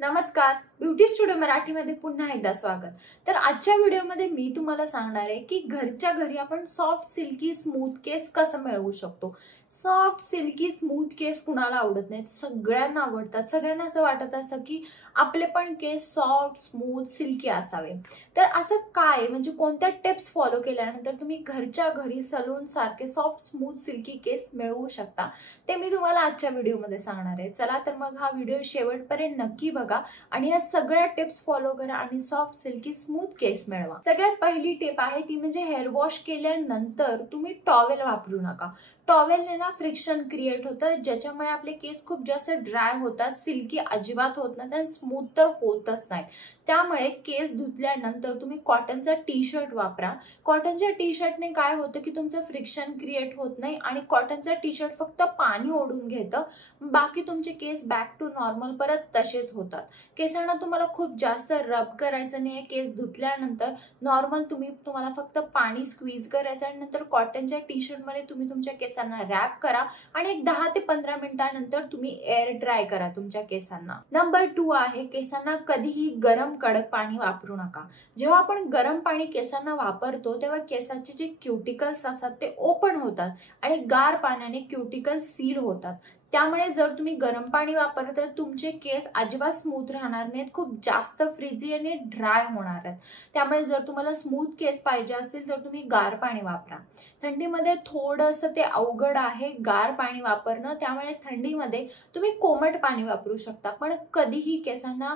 नमस्कार, beauty studio मराठीमध्ये पुन्हा एकदा स्वागत। तर आजच्या व्हिडिओमध्ये मी तुम्हाला सांगणार आहे की घरच्या घरी आपण सॉफ्ट सिल्की स्मूथ केस कसं मिळवू शकतो। सॉफ्ट सिल्की स्मूथ केस कुणाला आवडत नाहीत, सगळ्यांना आवडतात। सगळ्यांना असं वाटत असतं की आपले पण केस सॉफ्ट स्मूथ सिल्की असावे। तर असं काय म्हणजे कोणत्या टिप्स फॉलो केल्यानंतर तुम्ही घरच्या घरी सलून सारखे सॉफ्ट स्मूथ सिल्की केस मिळवू शकता ते मी तुम्हाला आजच्या व्हिडिओमध्ये सांगणार आहे। चला तर मग हा व्हिडिओ शेवटपर्यंत नक्की बघा आणि या सगळ्या टिप्स फॉलो करा आणि सॉफ्ट सिल्की स्मूथ केस मिळवा। सगळ्यात पहिली टिप आहे ती म्हणजे हेअर वॉश केल्यानंतर तुम्ही टॉवेल वापरू नका। टॉवेलने ना फ्रिक्शन क्रिएट होतं, ज्याच्यामुळे आपले केस खूप जास्त ड्राय होतात, सिल्की अजिबात होत नाही आणि स्मूथ तर होतच नाही। त्यामुळे केस धुतल्यानंतर तुम्ही कॉटनचा टी शर्ट वापरा। कॉटनच्या टी शर्टने काय होतं की तुमचं फ्रिक्शन क्रिएट होत नाही आणि कॉटनचा टी शर्ट फक्त पाणी ओढून घेतं, बाकी तुमचे केस बॅक टू नॉर्मल परत तसेच होतात। केसांना तुम्हाला खूप जास्त रब करायचं नाही, केस धुतल्यानंतर नॉर्मल तुम्हाला फक्त पाणी स्क्वीज करायचं आणि नंतर कॉटनच्या टी शर्ट मध्ये तुम्ही तुमच्या केसांना रॅप करा आणि एक 10 ते 15 मिनिटांनंतर तुम्ही एअर ड्राय करा तुमच्या केसांना। नंबर 2 आहे केसांना कधीही गरम कडक पाणी वापरू नका। जेव्हा आपण गरम पाणी केसांना वापरतो तेव्हा केसाचे जे क्युटिकल्स असतात ते ओपन होतात आणि गार पाण्याने क्युटिकल्स सील होतात। त्यामुळे जर तुम्ही गरम पाणी वापरत तर तुमचे केस अजिबात स्मूथ राहणार नाहीत, खूप जास्त फ्रिझी आणि ड्राय होणार आहेत। त्यामुळे जर तुम्हाला स्मूथ केस पाहिजे असेल तर तुम्ही गार पाणी वापरा। थंडीमध्ये थोडंसं ते अवघड आहे गार पाणी वापरणं, त्यामुळे थंडीमध्ये तुम्ही कोमट पाणी वापरू शकता, पण कधीही केसांना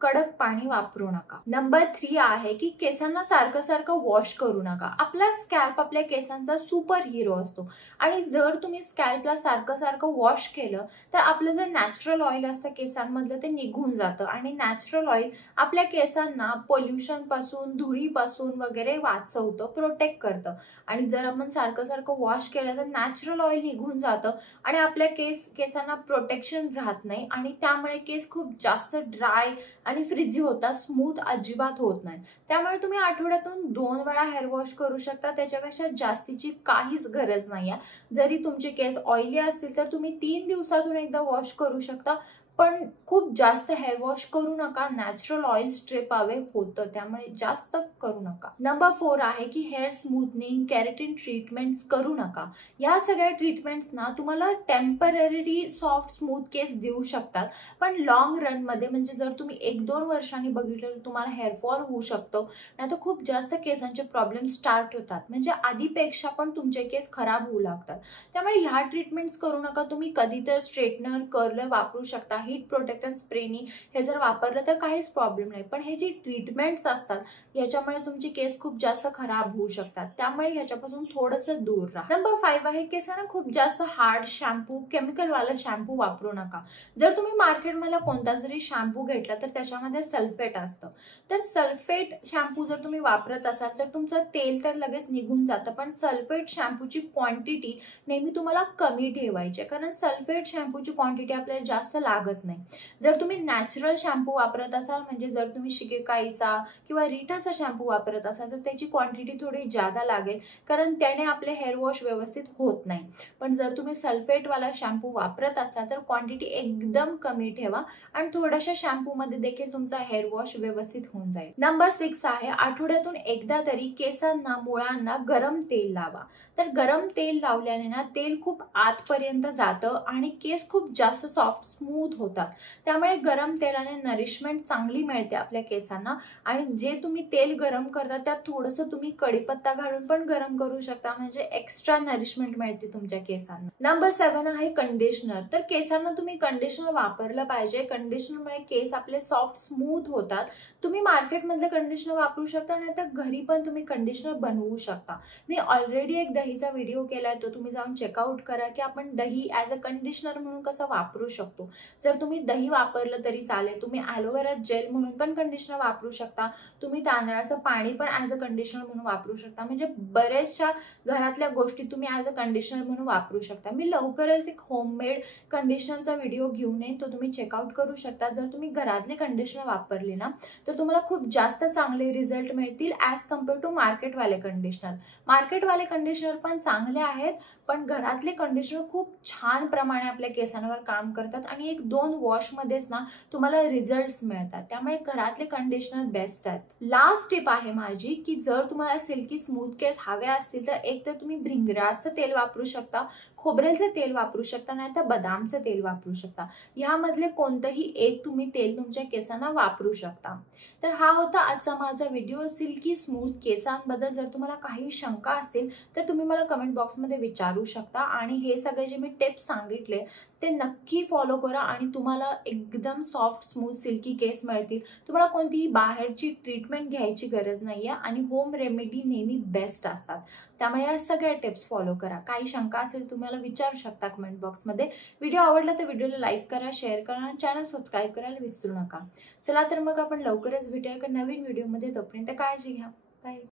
कडक पाणी वापरू नका। नंबर 3 आहे की केसांना सारखं सारखं वॉश करू नका। आपला स्कॅल्प आपल्या केसांचा सुपर हिरो असतो आणि जर तुम्ही स्कॅल्पला सारखं सारखं वॉश केलं तर आपलं जे नॅचरल ऑइल असतं केसांमधलं ते निघून जातं आणि नॅचरल ऑइल आपल्या केसांना पोल्युशन पासून, धुळीपासून वगैरे वाचवतं, प्रोटेक्ट करतं। आणि जर आपण सारखं सारखं वॉश केलं तर नॅचरल ऑइल निघून जातं आणि आपल्या केसांना प्रोटेक्शन राहत नाही आणि त्यामुळे केस खूप जास्त ड्राय आणि फ्रिझी होतात, स्मूथ अजिबात होत नाही। त्यामुळे तुम्ही आठवड्यातून 2 वेळा हेअर वॉश करू शकता, त्याच्यापेक्षा जास्तीची काहीच गरज नाहीये। जरी तुमचे केस ऑइली असतील तर तुम्ही 3 दिवसातून एकदा वॉश करू शकता, पण खूप जास्त हेअर वॉश करू नका, नॅचरल ऑइल स्ट्रिप अवे होतं, त्यामुळे जास्त करू नका। नंबर 4 आहे की हेअर स्मूथनिंग, केराटिन ट्रीटमेंट्स करू नका। या सगळ्या ट्रीटमेंट्स ना तुम्हाला टेम्पररी सॉफ्ट स्मूथ केस देऊ शकतात, पण लॉंग रन मध्ये म्हणजे जर तुम्ही 1-2 वर्षांनी बघितलं तर तुम्हाला हेअरफॉल होऊ शकतो, नाहीतर खूप जास्त केसांचे प्रॉब्लेम स्टार्ट होतात, म्हणजे आधीपेक्षा पण तुमचे केस खराब होऊ लागतात। त्यामुळे ह्या ट्रीटमेंट्स करू नका। तुम्ही कधी तर स्ट्रेटनर, कर्लर वापरू शकता, हीट प्रोटेक्टंट स्प्रेनी हे जर वापरलं तर काहीच प्रॉब्लेम नाही, पण हे जे ट्रीटमेंट्स असतात याच्यामुळे तुमचे केस खूप जास्त खराब होऊ शकतात, त्यामुळे ह्याच्यापासून थोडंसं दूर राहा। नंबर 5 आहे केसांना खूप जास्त हार्ड शॅम्पू, केमिकल वाला शॅम्पू वापरू नका। जर तुम्ही मार्केटमध्ये कोणता जरी शॅम्पू घेतला तर त्याच्यामध्ये सल्फेट असतं, तर सल्फेट शॅम्पू जर तुम्ही वापरत असाल तर तुमचं तेल तर लगेच निघून जातं, पण सल्फेट शॅम्पूची क्वांटिटी नेहमी तुम्हाला कमी ठेवायची, कारण सल्फेट शॅम्पूची क्वांटिटी आपल्याला जास्त लागत नाही। जर तुम्ही नॅचरल शॅम्पू वापरत असाल, म्हणजे जर तुम्ही शिकेकाईचा किंवा रिठाचा शॅम्पू वापरत असाल तर त्याची क्वांटिटी थोडी जादा लागेल, कारण त्याने आपले हेअर वॉश व्यवस्थित होत नाही। पण जर तुम्ही सल्फेटवाला शॅम्पू वापरत असाल तर क्वांटिटी एकदम कमी ठेवा आणि थोड्याशा शॅम्पू मध्ये देखील तुमचा हेअर वॉश व्यवस्थित होऊन जाईल। नंबर 6 आहे आठवड्यातून एकदा तरी केसांना, मुळांना गरम तेल लावा। तर गरम तेल लावल्याने ना तेल खूप आतपर्यंत जातं आणि केस खूप जास्त सॉफ्ट स्मूथ होतात, त्यामुळे गरम तेलाने नरिशमेंट चांगली मिळते आपल्या केसांना। आणि जे तुम्ही तेल गरम करता त्यात थोडंसं तुम्ही कढीपत्ता घालून पण गरम करू शकता, म्हणजे एक्स्ट्रा नरिशमेंट मिळते तुमच्या केसांना। नंबर 7 आहे कंडिशनर। तर केसांना तुम्ही कंडिशनर वापरलं पाहिजे, कंडिशनरमुळे केस आपले सॉफ्ट स्मूथ होतात। तुम्ही मार्केटमधलं कंडिशनर वापरू शकता, नाही तर घरी पण तुम्ही कंडिशनर बनवू शकता। मी ऑलरेडी एक दहीचा व्हिडिओ केलाय, तो तुम्ही जाऊन चेकआउट करा की आपण दही ॲज अ कंडिशनर म्हणून कसं वापरू शकतो। जर तुम्ही दही वापरलं तरी चालेल, तुम्ही ॲलोवेरा जेल म्हणून पण कंडिशनर वापरू शकता, तुम्ही तांदळाचं पाणी पण ॲज अ कंडिशनर म्हणून वापरू शकता, म्हणजे बरेचशा घरातल्या गोष्टी तुम्ही ॲज अ कंडिशनर म्हणून वापरू शकता। मी लवकरच एक होममेड कंडिशनरचा व्हिडिओ घेऊन येईन, तो तुम्ही चेकआउट करू शकता। जर तुम्ही घरातले कंडिशनर वापरले ना तर तुम्हाला खूप जास्त चांगले रिझल्ट मिळतील ॲज कम्पेअर टू मार्केटवाले कंडिशनर। मार्केटवाले कंडिशनर पण चांगले आहेत, पण घरातले कंडिशनर खूप छान प्रमाणे आपल्या केसांवर काम करतात आणि 1-2 वॉशमध्येच ना तुम्हाला रिझल्ट्स मिळतात. त्यामुळे घरातले कंडिशनर बेस्ट आहेत. लास्ट टिप आहे माझी की जर तुम्हाला सिल्की स्मूथ केस हवे असतील तर एक तर तुम्ही भृंगराजचं तेल वापरू शकता, खोबरेलचं तेल वापरू शकता, नाही तर बदामचं तेल वापरू शकता. ह्यामधले कोणतंही एक तुम्ही तेल तुमच्या केसांना वापरू शकता. तर हा होता आजचा माझा व्हिडिओ सिल्की स्मूथ केसांबद्दल. जर तुम्हाला काही शंका असतील तर तुम्ही मला कमेंट बॉक्समध्ये विचारू शकता आणि हे सगळे जे मी टिप्स सांगितले ते नक्की फॉलो करा आणि तुम्हाला एकदम सॉफ्ट स्मूथ सिल्की केस मिळतील. तुम्हाला कोणतीही बाहेरची ट्रीटमेंट घ्यायची गरज नाहीये आणि होम रेमेडी नेहमी बेस्ट असतात. त्यामुळे या सगळ्या टिप्स फॉलो करा. काही शंका असेल तुम्हाला विचारू शकता कमेंट बॉक्समध्ये. व्हिडिओ आवडला तर व्हिडिओला लाईक करा, शेअर करा आणि चॅनल सबस्क्राईब करायला विसरू नका. चला तर मग आपण लवकरच भेटूया एका नवीन व्हिडिओमध्ये. तोपर्यंत काळजी घ्या. बाय.